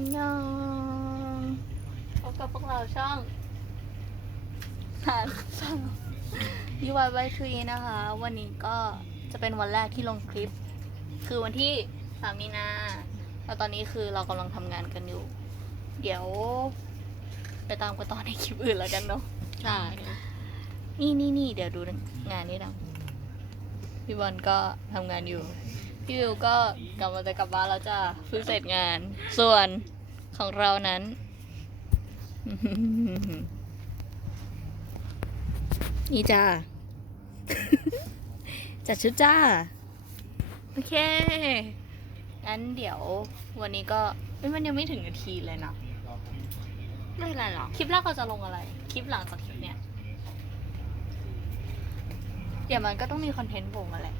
อันยองพบกับพวกเราช่องหานช่องยูวายไวทรีนะคะ วันนี้ก็จะเป็นวันแรกที่ลงคลิป คือวันที่สามมีนาแล้วตอนนี้คือเรากำลังทำงานกันอยู่ เดี๋ยว ไปตามกันต่อในคลิปอื่นแล้วกันเนาะใช่นี่นี่นี่เดี๋ยวดูงานนี้นะพี่บอลก็ทำงานอยู่ พี่วิวก็กำลังจะกลับบ้านแล้วจ้ะเพิ่งเสร็จงาน ส่วนของเรานั้น นี่จ้า จัดชุดจ้า โอเค งั้นเดี๋ยววันนี้ก็เอ้ยมันยังไม่ถึงนาทีเลยนะไม่เป็นไรหรอกคลิปแรกเราจะลงอะไร คลิปหลังจากคลิปเนี้ยเดี๋ยวมันก็ต้องมีคอนเทนต์ผมมาแหละ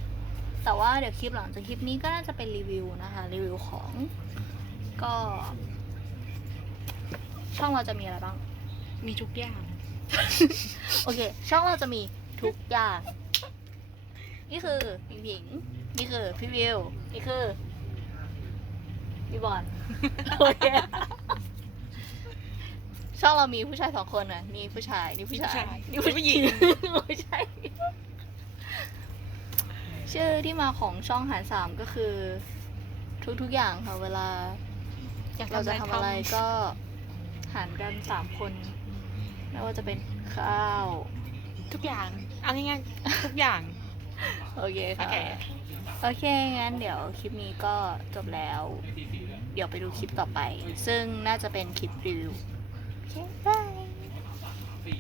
แต่ว่าเดี๋ยวคลิปหลังจากคลิปนี้ก็น่าจะเป็นรีวิวนะคะรีวิวของก็ ช่องเราจะมีอะไรบ้าง มีทุกอย่าง โอเค ช่องเราจะมีทุกอย่าง นี่คือพิงพิงนี่คือพี่วิว นี่คือพี่บอลโอเคช่องเรามีผู้ชายสองคนอะนี่ผู้ชาย นี่ผู้ชาย นี่ผู้หญิงไม่ใช่ ชื่อที่มาของช่องหารสามก็คือ ทุกๆอย่างค่ะ เวลาอยากเราจะทำอะไรก็ก็หารกันสามคนไม่ว่าจะเป็นข้าว ทุกอย่าง เอาง่ายๆทุกอย่าง โอเคค่ะโอเคโอเค งั้นเดี๋ยวคลิปนี้ก็จบแล้ว เดี๋ยวไปดูคลิปต่อไป ซึ่งน่าจะเป็นคลิปรีวิว โอเคบาย